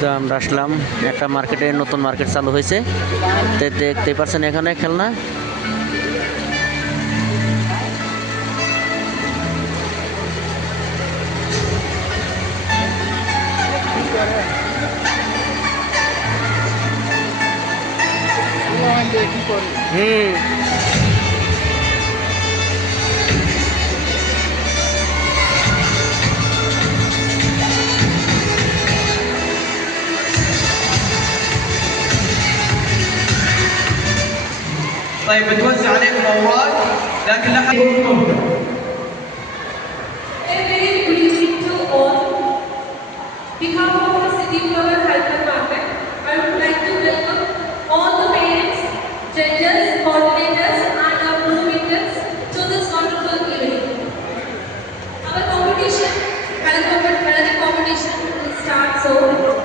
তো আমরা আসলাম একটা মার্কেটে নতুন মার্কেট চালু হয়েছে। দেখতে পাচ্ছেন এখানে খেলনা। হুম। طيب بتوزع عليكم اوراق لكن لا حد Behalf the City I would like to welcome all the parents, judges, coordinators and our to this wonderful evening. Our competition, our competition will start soon.